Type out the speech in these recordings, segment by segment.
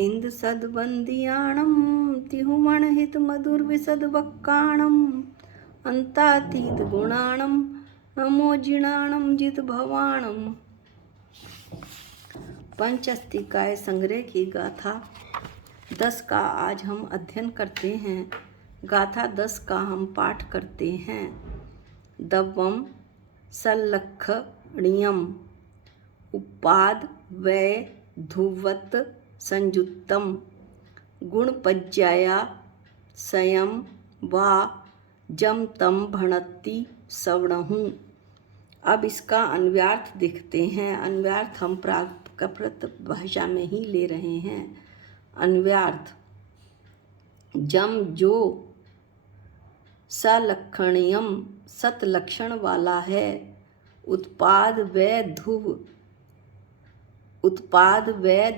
इंद सद्वंदियाणं तिहुमणहित मधुर विशद वक्काणं अंतातीत गुणाणं नमो जिणाणं जित भवाणं। पंचस्तिकाय संग्रह की गाथा 10 का आज हम अध्ययन करते हैं। गाथा 10 का हम पाठ करते हैं। दव्वम सल्लक्षणीयम उपाद वै धुवत संयुक्तम गुणपज्याया स्वयं वा जम तम भणति सवर्णहु। अब इसका अन्वयार्थ देखते हैं। अन्वयार्थ हम प्राकृत भाषा में ही ले रहे हैं। अन्वयार्थ जम जो सलक्षणीयम सत लक्षण वाला है। उत्पाद व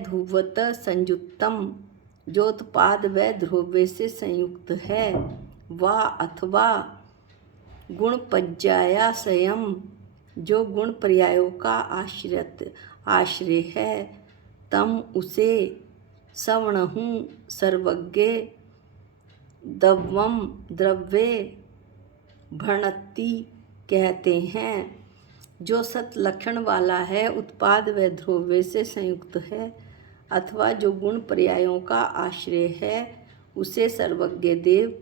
धुवत संयुक्तम जो उत्पाद व ध्रुव से संयुक्त है। वा अथवा गुणपज्याया स्वयं जो गुण पर्यायों का आश्रय है। तम उसे सवर्णहु सर्वज्ञ दव्वम द्रव्य भणति कहते हैं। जो सत लक्षण वाला है, उत्पाद व ध्रुव से संयुक्त है अथवा जो गुण पर्यायों का आश्रय है, उसे सर्वज्ञ देव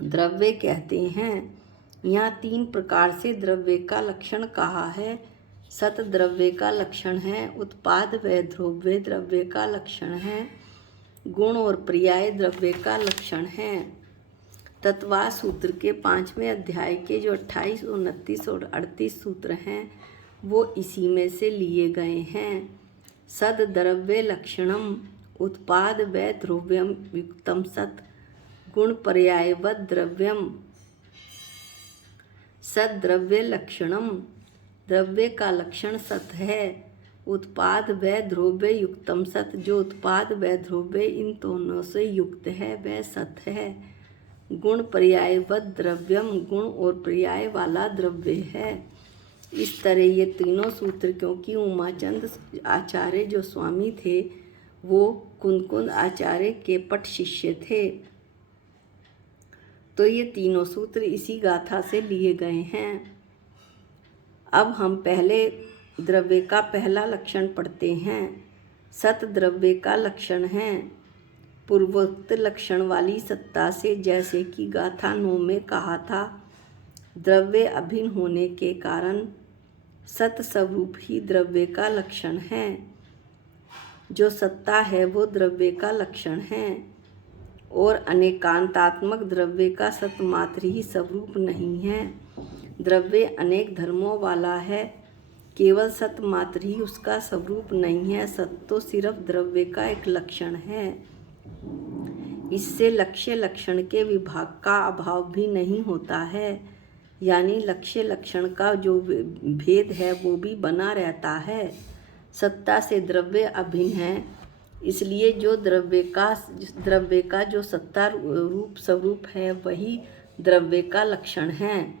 द्रव्य कहते हैं। यहाँ 3 प्रकार से द्रव्य का लक्षण कहा है। सत द्रव्य का लक्षण है, उत्पाद व ध्रुव द्रव्य का लक्षण है, गुण और पर्याय द्रव्य का लक्षण है। तत्वा सूत्र के 5वें अध्याय के जो 28, 29 और 38 सूत्र हैं, वो इसी में से लिए गए हैं। सद द्रव्य लक्षणम उत्पाद व ध्रुव्यम युक्तम सत गुण पर्यायवद द्रव्यम। सद द्रव्य लक्षणम द्रव्य का लक्षण सत है। उत्पाद व ध्रुव्य युक्तम सत जो उत्पाद व ध्रुव्य इन दोनों से युक्त है वह सत है। गुण पर्यायवद द्रव्यम गुण और पर्याय वाला द्रव्य है। इस तरह ये तीनों सूत्र, क्योंकि उमाचंद आचार्य जो स्वामी थे वो कुंदकुंद आचार्य के पट शिष्य थे, तो ये तीनों सूत्र इसी गाथा से लिए गए हैं। अब हम पहले द्रव्य का पहला लक्षण पढ़ते हैं। सत द्रव्य का लक्षण है पूर्वोक्त लक्षण वाली सत्ता से, जैसे कि गाथा 9 में कहा था। द्रव्य अभिन्न होने के कारण सत स्वरूप ही द्रव्य का लक्षण है। जो सत्ता है वो द्रव्य का लक्षण है और अनेकांतात्मक द्रव्य का सतमात्र ही स्वरूप नहीं है। द्रव्य अनेक धर्मों वाला है, केवल सतमात्र ही उसका स्वरूप नहीं है। सत तो सिर्फ द्रव्य का एक लक्षण है। इससे लक्ष्य लक्षण के विभाग का अभाव भी नहीं होता है, यानी लक्ष्य लक्षण का जो भेद है वो भी बना रहता है। सत्ता से द्रव्य अभिन्न है, इसलिए जो द्रव्य का जो सत्ता रूप स्वरूप है वही द्रव्य का लक्षण है,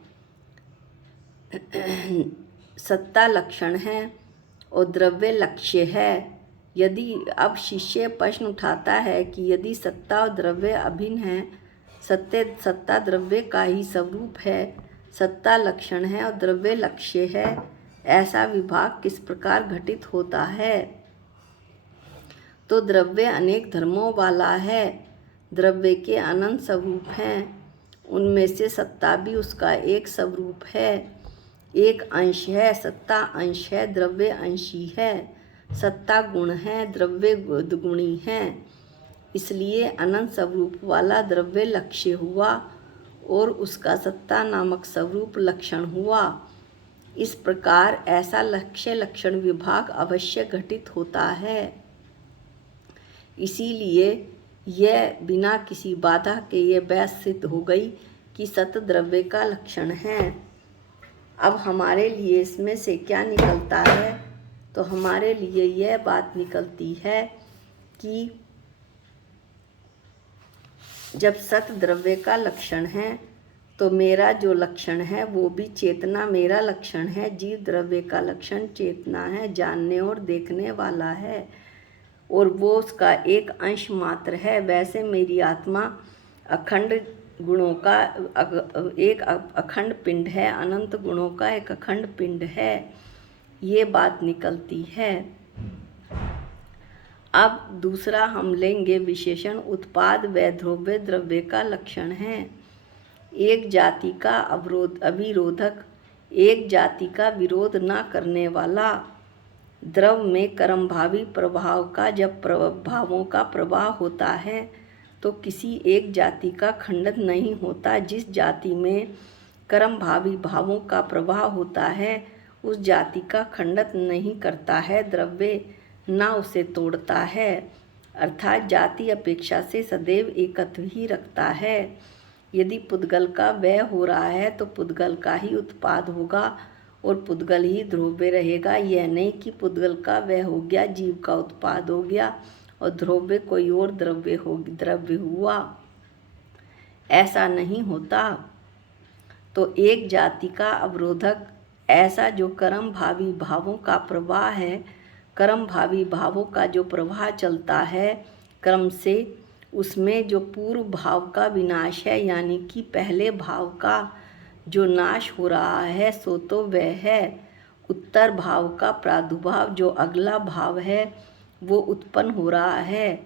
सत्ता लक्षण है और द्रव्य लक्ष्य है। यदि अब शिष्य प्रश्न उठाता है कि यदि सत्ता और द्रव्य अभिन्न है, सत्ता द्रव्य का ही स्वरूप है, सत्ता लक्षण है और द्रव्य लक्ष्य है, ऐसा विभाग किस प्रकार घटित होता है? तो द्रव्य अनेक धर्मों वाला है, द्रव्य के अनंत स्वरूप हैं, उनमें से सत्ता भी उसका एक स्वरूप है, एक अंश है। सत्ता अंश है, द्रव्य अंशी है। सत्ता गुण है, द्रव्य गुणी है, इसलिए अनंत स्वरूप वाला द्रव्य लक्ष्य हुआ और उसका सत्ता नामक स्वरूप लक्षण हुआ। इस प्रकार ऐसा लक्ष्य लक्षण विभाग अवश्य घटित होता है। इसीलिए यह बिना किसी बाधा के ये बात सिद्ध हो गई कि सत द्रव्य का लक्षण है। अब हमारे लिए इसमें से क्या निकलता है? तो हमारे लिए यह बात निकलती है कि जब सत द्रव्य का लक्षण है तो मेरा जो लक्षण है वो भी चेतना मेरा लक्षण है। जीव द्रव्य का लक्षण चेतना है, जानने और देखने वाला है। और वो उसका एक अंश मात्र है, वैसे मेरी आत्मा अखंड गुणों का एक अखंड पिंड है, अनंत गुणों का एक अखंड पिंड है। ये बात निकलती है। अब दूसरा हम लेंगे विशेषण उत्पाद व ध्रुव्य द्रव्य का लक्षण है। एक जाति का अविरोधक, एक जाति का विरोध न करने वाला। द्रव में कर्मभावी प्रभाव का जब भावों का प्रवाह होता है तो किसी एक जाति का खंडन नहीं होता। जिस जाति में कर्मभावी भावों का प्रवाह होता है उस जाति का खंडन नहीं करता है द्रव्य, न उसे तोड़ता है, अर्थात जाति अपेक्षा से सदैव एकत्व ही रखता है। यदि पुद्गल का व्यय हो रहा है तो पुद्गल का ही उत्पाद होगा और पुद्गल ही ध्रुव्य रहेगा। यह नहीं कि पुद्गल का व्यय हो गया, जीव का उत्पाद हो गया और ध्रुव्य कोई और द्रव्य हुआ, ऐसा नहीं होता। तो एक जाति का अवरोधक ऐसा जो कर्म भावी भावों का प्रवाह है, कर्म भावी भावों का जो प्रवाह चलता है क्रम से, उसमें जो पूर्व भाव का विनाश है, यानी कि पहले भाव का जो नाश हो रहा है सो तो वह है। उत्तर भाव का प्रादुर्भाव, जो अगला भाव है वो उत्पन्न हो रहा है।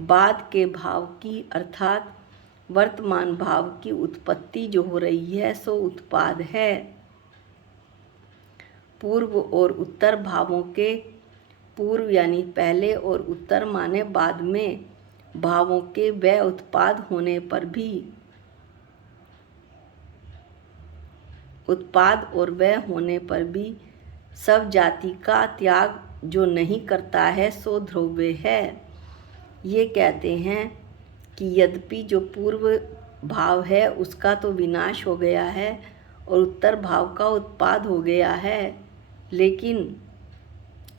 बाद के भाव की अर्थात वर्तमान भाव की उत्पत्ति जो हो रही है सो उत्पाद है। पूर्व और उत्तर भावों के, पूर्व यानी पहले और उत्तर माने बाद में, भावों के व्यय उत्पाद होने पर भी, उत्पाद और व्यय होने पर भी सब जाति का त्याग जो नहीं करता है सो ध्रुव्य है। ये कहते हैं कि यद्यपि जो पूर्व भाव है उसका तो विनाश हो गया है और उत्तर भाव का उत्पाद हो गया है, लेकिन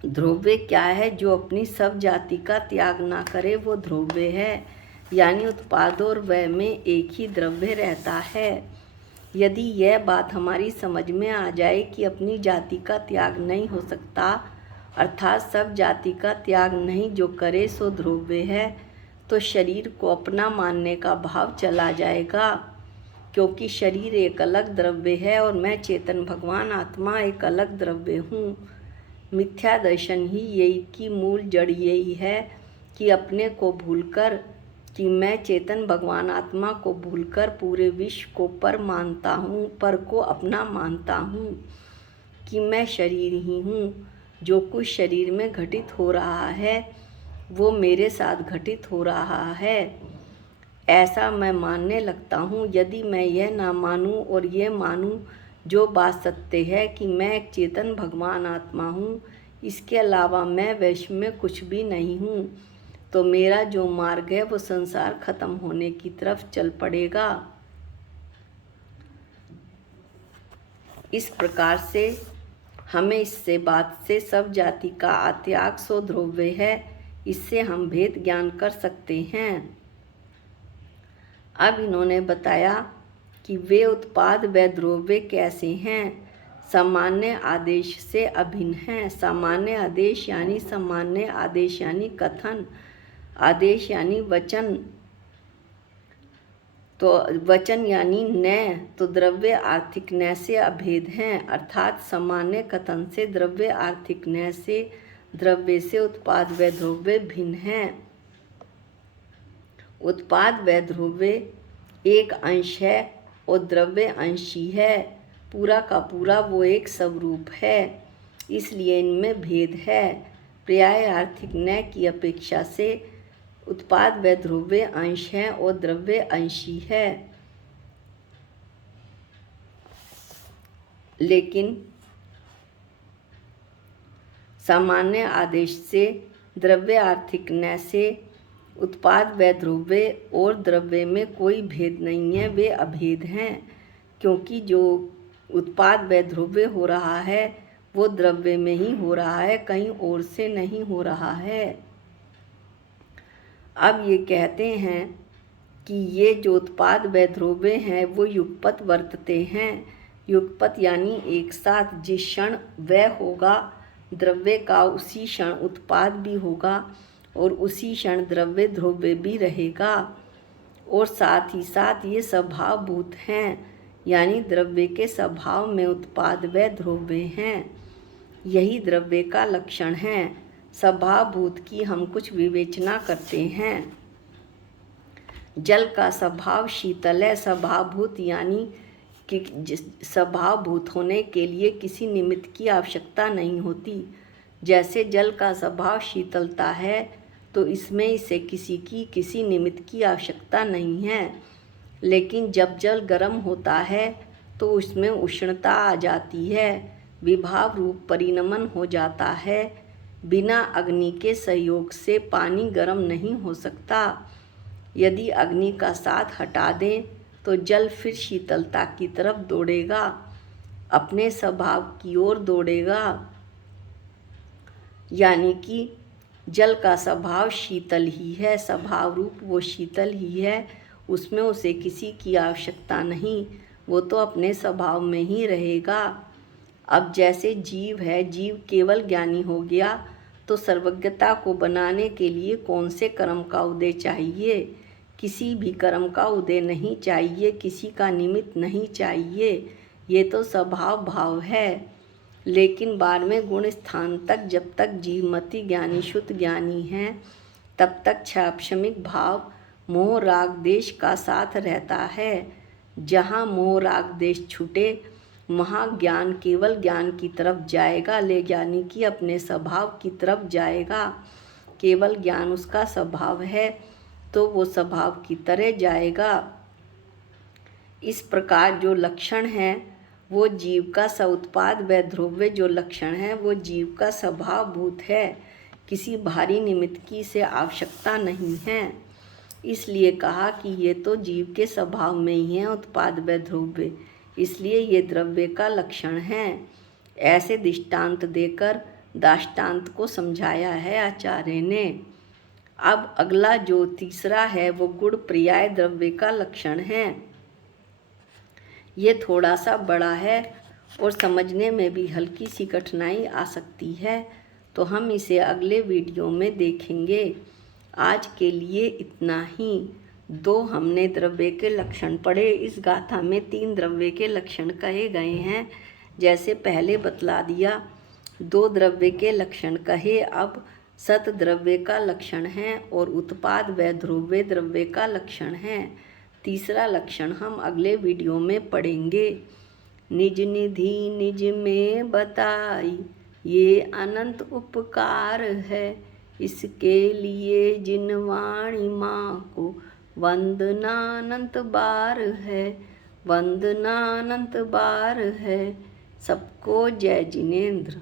ध्रुव्य क्या है? जो अपनी सब जाति का त्याग ना करे वो ध्रुव्य है, यानी उत्पाद और व्यय में एक ही द्रव्य रहता है। यदि यह बात हमारी समझ में आ जाए कि अपनी जाति का त्याग नहीं हो सकता, अर्थात सब जाति का त्याग नहीं जो करे सो ध्रुव्य है, तो शरीर को अपना मानने का भाव चला जाएगा, क्योंकि शरीर एक अलग द्रव्य है और मैं चेतन भगवान आत्मा एक अलग द्रव्य हूँ। मिथ्या दर्शन ही यही की मूल जड़ यही है कि अपने को भूलकर, कि मैं चेतन भगवान आत्मा को भूलकर पूरे विश्व को पर मानता हूँ, पर को अपना मानता हूँ, कि मैं शरीर ही हूँ। जो कुछ शरीर में घटित हो रहा है वो मेरे साथ घटित हो रहा है, ऐसा मैं मानने लगता हूँ। यदि मैं यह ना मानूँ और ये मानूँ जो बात सत्य है कि मैं एक चेतन भगवान आत्मा हूँ, इसके अलावा मैं वैश्व में कुछ भी नहीं हूँ, तो मेरा जो मार्ग है वो संसार खत्म होने की तरफ चल पड़ेगा। इस प्रकार से हमें इससे बात से सब जाति का त्याग सो ध्रुव्य है, इससे हम भेद ज्ञान कर सकते हैं। अब इन्होंने बताया कि वे उत्पाद व द्रव्य कैसे हैं, सामान्य आदेश से अभिन्न हैं। सामान्य आदेश यानी सामान्य आदेश यानी कथन, आदेश यानी वचन, तो वचन यानी न्याय, तो द्रव्य आर्थिक न्याय से अभेद हैं, अर्थात सामान्य कथन से द्रव्य आर्थिक न्याय से द्रव्य से उत्पाद व द्रव्य भिन्न हैं। उत्पाद व द्रव्य एक अंश है और द्रव्य अंशी है, पूरा का पूरा वो एक स्वरूप है, इसलिए इनमें भेद है। पर्याय आर्थिक न्याय की अपेक्षा से उत्पाद व द्रव्य अंश है और द्रव्य अंशी है, लेकिन सामान्य आदेश से द्रव्य आर्थिक न्याय से उत्पाद व द्रव्य और द्रव्य में कोई भेद नहीं है, वे अभेद हैं, क्योंकि जो उत्पाद व द्रव्य हो रहा है वो द्रव्य में ही हो रहा है, कहीं और से नहीं हो रहा है। अब ये कहते हैं कि ये जो उत्पाद व द्रव्य हैं वो युगपत वर्तते हैं। युगपत यानी एक साथ, जिस क्षण वह होगा द्रव्य का उसी क्षण उत्पाद भी होगा और उसी क्षण द्रव्य ध्रुव्य भी रहेगा। और साथ ही साथ ये स्वभावभूत हैं, यानी द्रव्य के स्वभाव में उत्पाद व ध्रुव्य हैं। यही द्रव्य का लक्षण है। स्वभावभूत की हम कुछ विवेचना करते हैं। जल का स्वभाव शीतल है। स्वभावभूत यानी कि स्वभावभूत होने के लिए किसी निमित्त की आवश्यकता नहीं होती। जैसे जल का स्वभाव शीतलता है, तो इसमें इसे किसी निमित्त की आवश्यकता नहीं है। लेकिन जब जल गर्म होता है तो उसमें उष्णता आ जाती है, विभाव रूप परिणमन हो जाता है। बिना अग्नि के सहयोग से पानी गर्म नहीं हो सकता। यदि अग्नि का साथ हटा दें तो जल फिर शीतलता की तरफ दौड़ेगा, अपने स्वभाव की ओर दौड़ेगा। यानी कि जल का स्वभाव शीतल ही है, स्वभाव रूप वो शीतल ही है, उसमें उसे किसी की आवश्यकता नहीं, वो तो अपने स्वभाव में ही रहेगा। अब जैसे जीव है, जीव केवल ज्ञानी हो गया तो सर्वज्ञता को बनाने के लिए कौन से कर्म का उदय चाहिए? किसी भी कर्म का उदय नहीं चाहिए, किसी का निमित्त नहीं चाहिए। ये तो स्वभाव भाव है। लेकिन 12वें गुण स्थान तक जब तक जीवमति ज्ञानी शुद्ध ज्ञानी हैं, तब तक क्षापशमिक भाव मोह राग देश का साथ रहता है। जहाँ मोह राग देश छूटे वहाँ ज्ञान केवल ज्ञान की तरफ जाएगा, ले ज्ञानी की अपने स्वभाव की तरफ जाएगा। केवल ज्ञान उसका स्वभाव है तो वो स्वभाव की तरह जाएगा। इस प्रकार जो लक्षण है वो जीव का सउत्पाद व ध्रुव्य जो लक्षण है वो जीव का स्वभावभूत है, किसी भारी निमित्त की इसे आवश्यकता नहीं है। इसलिए कहा कि ये तो जीव के स्वभाव में ही है उत्पाद व ध्रुव्य, इसलिए ये द्रव्य का लक्षण है। ऐसे दृष्टांत देकर दाष्टान्त को समझाया है आचार्य ने। अब अगला जो तीसरा है वो गुण पर्याय द्रव्य का लक्षण है। ये थोड़ा सा बड़ा है और समझने में भी हल्की सी कठिनाई आ सकती है, तो हम इसे अगले वीडियो में देखेंगे। आज के लिए इतना ही। 2 हमने द्रव्य के लक्षण पढ़े। इस गाथा में 3 द्रव्य के लक्षण कहे गए हैं, जैसे पहले बतला दिया। 2 द्रव्य के लक्षण कहे। अब सत द्रव्य का लक्षण है और उत्पाद व ध्रुव्य द्रव्य का लक्षण है। तीसरा लक्षण हम अगले वीडियो में पढ़ेंगे। निज निधि निज में बताई, ये अनंत उपकार है। इसके लिए जिन वाणी माँ को वंदना अनंत बार है, वंदना अनंत बार है। सबको जय जिनेंद्र।